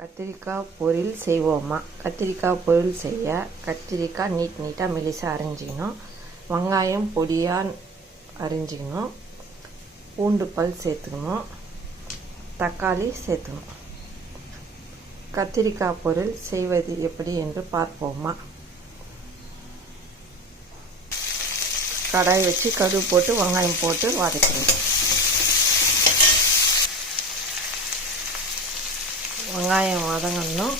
கத்திரிக்காய் பொரியல் செய்வோமா? கத்திரிக்காய் பொரியல் செய்ய கத்திரிக்காய் நீட்டாக மெலிசாக அரிஞ்சிக்கணும். வெங்காயம் பொடியாக அரிஞ்சிக்கணும். பூண்டு பல் சேர்த்துக்கணும். தக்காளி சேர்த்துக்கணும். கத்திரிக்காய் பொரியல் செய்வது எப்படி என்று பார்ப்போமா? கடாய் வச்சு கடுகு போட்டு வெங்காயம் போட்டு வதக்கணும். வெங்காயம் வதங்கணும்.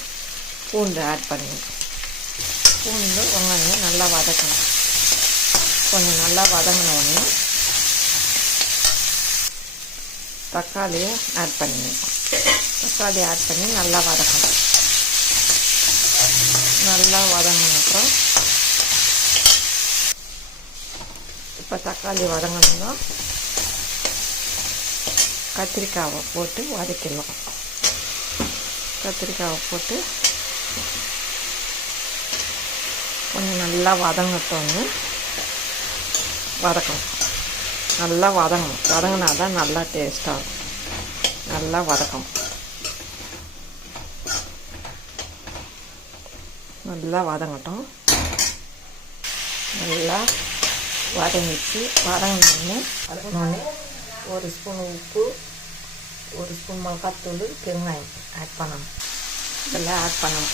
பூண்டு ஆட் பண்ணணும். பூண்டு வெங்காயம் நல்லா வதக்கணும். கொஞ்சம் நல்லா வதங்கின உடனே தக்காளியை ஆட் பண்ணிடணும். தக்காளி ஆட் பண்ணி நல்லா வதக்கணும். நல்லா வதங்கின அப்புறம் இப்போ தக்காளி வதங்கணும்னா கத்திரிக்காவை போட்டு வதக்கிடலாம். கத்திரிக்காவை போட்டு கொஞ்சம் நல்லா வதங்கட்டோன்னு வதக்கணும். நல்லா வதங்கணும். வதங்கினா தான் நல்லா டேஸ்ட்டாக இருக்கும். நல்லா வதக்கணும். நல்லா வதங்கட்டும். நல்லா வதங்கிச்சு. வதங்கினோடனே ஒரு ஸ்பூன் உப்பு, ஒரு ஸ்பூன் மிளகாத்தூள், பெருங்காயம் ஆட் பண்ணணும். இதெல்லாம் ஆட் பண்ணணும்.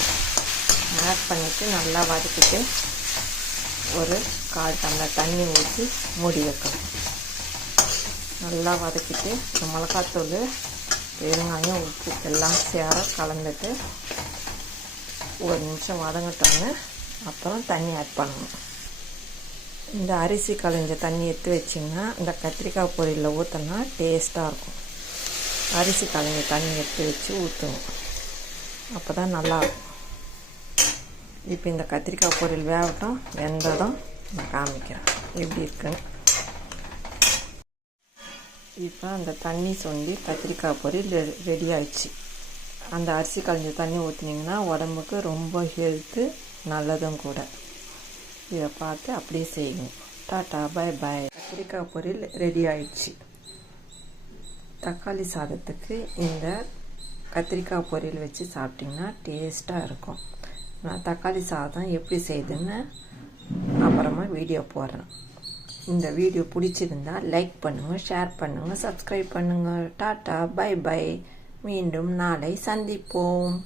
ஆட் பண்ணிவிட்டு நல்லா வதக்கிட்டு ஒரு 1/4 டம்ளர் தண்ணி ஊற்றி மூடி வைக்கணும். நல்லா வதக்கிட்டு இந்த மிளகாத்தூள், பெருங்காயம், உப்பு எல்லாம் சேர கலந்துட்டு ஒரு நிமிஷம் வதங்கட்டோன்னு அப்புறம் தண்ணி ஆட் பண்ணணும். இந்த அரிசி களைஞ்ச தண்ணி எடுத்து வச்சிங்கன்னா இந்த கத்திரிக்காய் பொரியலில் ஊற்றினா டேஸ்ட்டாக இருக்கும். அரிசி களைஞ்ச தண்ணி எடுத்து வச்சு ஊற்றணும். அப்போ தான் நல்லாயிருக்கும். இப்போ இந்த கத்திரிக்காய் பொரியல் வேகட்டும். வெந்ததும் நான் காமிக்கிறேன் எப்படி இருக்குன்னு. இப்போ அந்த தண்ணி சொண்டி கத்திரிக்காய் பொரியல் ரெடி ஆயிடுச்சு. அந்த அரிசி களைஞ்ச தண்ணி ஊற்றினீங்கன்னா உடம்புக்கு ரொம்ப ஹெல்த்து, நல்லதும் கூட. இதை பார்த்து அப்படியே செய்யணும். Tata, bye bye. கத்திரிக்காய் பொரியல் ரெடி ஆயிடுச்சு. தக்காளி சாதத்துக்கு இந்த கத்திரிக்காய் பொரியல் வச்சு சாப்பிட்டிங்கன்னா டேஸ்ட்டாக இருக்கும். நான் தக்காளி சாதம் எப்படி செய்யுதுன்னு அப்புறமா வீடியோ போடுறேன். இந்த வீடியோ பிடிச்சிருந்தால் லைக் பண்ணுங்கள், ஷேர் பண்ணுங்கள், சப்ஸ்கிரைப் பண்ணுங்கள். Tata, bye bye. மீண்டும் நாளை சந்திப்போம்.